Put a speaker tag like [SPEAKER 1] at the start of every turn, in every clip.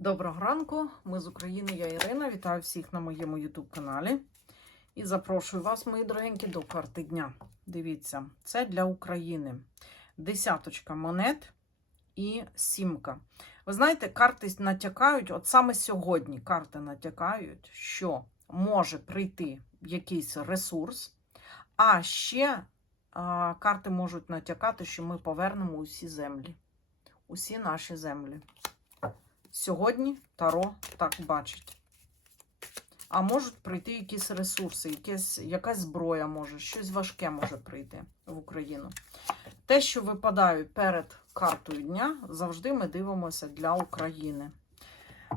[SPEAKER 1] Доброго ранку, ми з України, я Ірина. Вітаю всіх на моєму YouTube каналі. І запрошую вас, мої дорогенькі, до карти дня. Дивіться, це для України. Десяточка монет і сімка. Ви знаєте, карти натякають, от саме сьогодні карти натякають, що може прийти якийсь ресурс, а ще а, карти можуть натякати, що ми повернемо усі землі, усі наші землі. Сьогодні Таро так бачить. А можуть прийти якісь ресурси, якісь, якась зброя може, щось важке може прийти в Україну. Те, що випадає перед картою дня, завжди ми дивимося для України.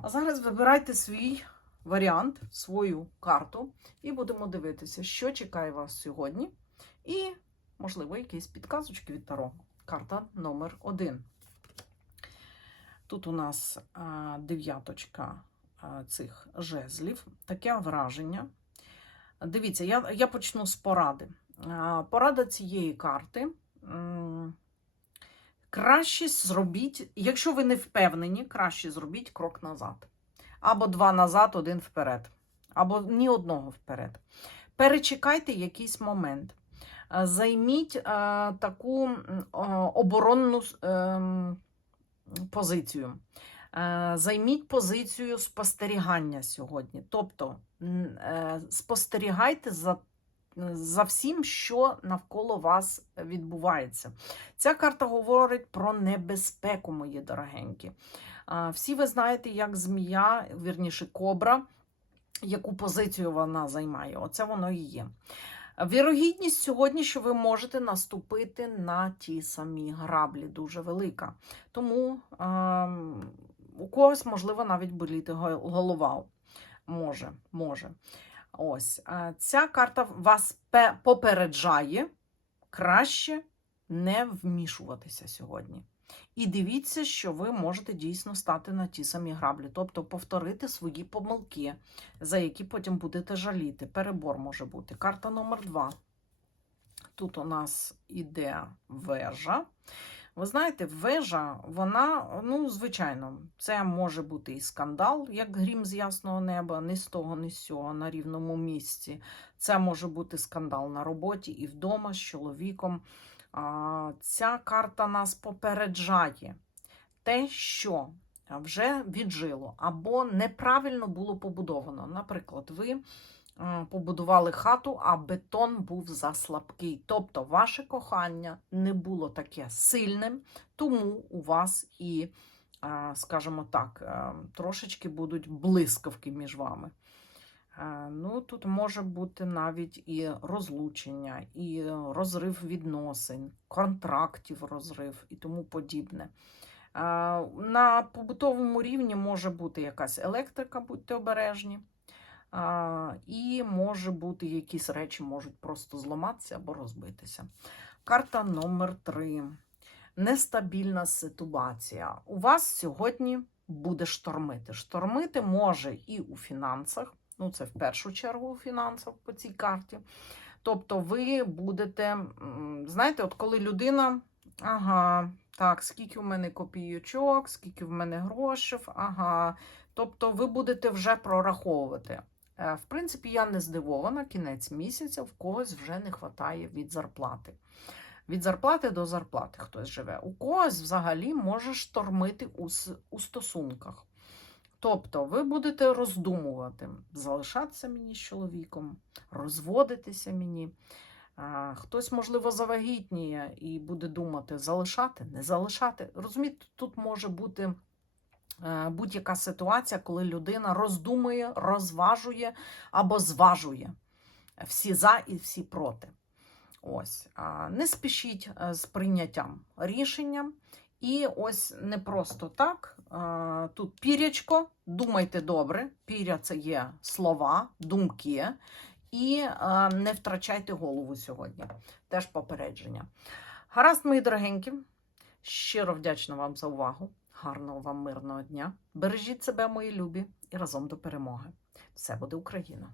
[SPEAKER 1] А зараз вибирайте свій варіант, свою карту, і будемо дивитися, що чекає вас сьогодні. І, можливо, якісь підказочки від Таро. Карта номер один. Тут у нас дев'яточка цих жезлів. Таке враження. Дивіться, я, я почну з поради. Порада цієї карти. Краще зробіть, якщо ви не впевнені, краще зробіть крок назад. Або два назад, один вперед. Або ні одного вперед. Перечекайте якийсь момент. Займіть а, таку а, оборонну. ем, позицію. Е, Займіть позицію спостерігання сьогодні. Тобто е, спостерігайте за, за всім, що навколо вас відбувається. Ця карта говорить про небезпеку, мої дорогенькі. Е, Всі ви знаєте, як змія, вірніше, кобра, яку позицію вона займає. Оце воно і є. Вірогідність сьогодні, що ви можете наступити на ті самі граблі, дуже велика. Тому ем, у когось, можливо, навіть боліти го- голова. Може, може. Ось е, ця карта вас попереджає краще не вмішуватися сьогодні. І дивіться, що ви можете дійсно стати на ті самі граблі, тобто повторити свої помилки, за які потім будете жаліти. Перебор може бути. Карта номер два. Тут у нас іде вежа. Ви знаєте, вежа, вона, ну, звичайно, це може бути і скандал, як грім з ясного неба, ні з того, ні з цього на рівному місці. Це може бути скандал на роботі і вдома з чоловіком. Ця карта нас попереджає те, що вже віджило або неправильно було побудовано. Наприклад, ви побудували хату, а бетон був заслабкий. Тобто ваше кохання не було таке сильним, тому у вас і, скажімо так, е, трошечки будуть блискавки між вами. Е, Ну, тут може бути навіть і розлучення, і розрив відносин, контрактів розрив і тому подібне. Е, На побутовому рівні може бути якась електрика, будьте обережні. І може бути якісь речі можуть просто зламатися або розбитися. Карта номер 3. Нестабільна ситуація. У вас сьогодні буде штормити. Штормити може і у фінансах. Ну, це в першу чергу у фінансах по цій карті. Тобто, ви будете, знаєте, от коли людина, ага, так, скільки в мене копійочок, скільки в мене грошей, ага. Тобто, ви будете вже прораховувати. Е, В принципі, я не здивована, кінець місяця в когось вже не вистачає від зарплати. Від зарплати до зарплати хтось живе. У когось взагалі може штормити у, у стосунках. Тобто ви будете роздумувати, залишатися мені з чоловіком, розводитися мені. Хтось, можливо, завагітніє і буде думати, залишати, не залишати. Розумієте, тут може бути е, будь-яка ситуація, коли людина роздумує, розважує або зважує всі за і всі проти. Ось, не спішіть е, з прийняттям рішення. І ось не просто так. Тут пірячко, думайте добре. Піря це є слова, думки. І не втрачайте голову сьогодні. Теж попередження. Гаразд, мої дорогенькі. Щиро вдячна вам за увагу. Гарного вам мирного дня. Бережіть себе, мої любі, і разом до перемоги. Все буде Україна!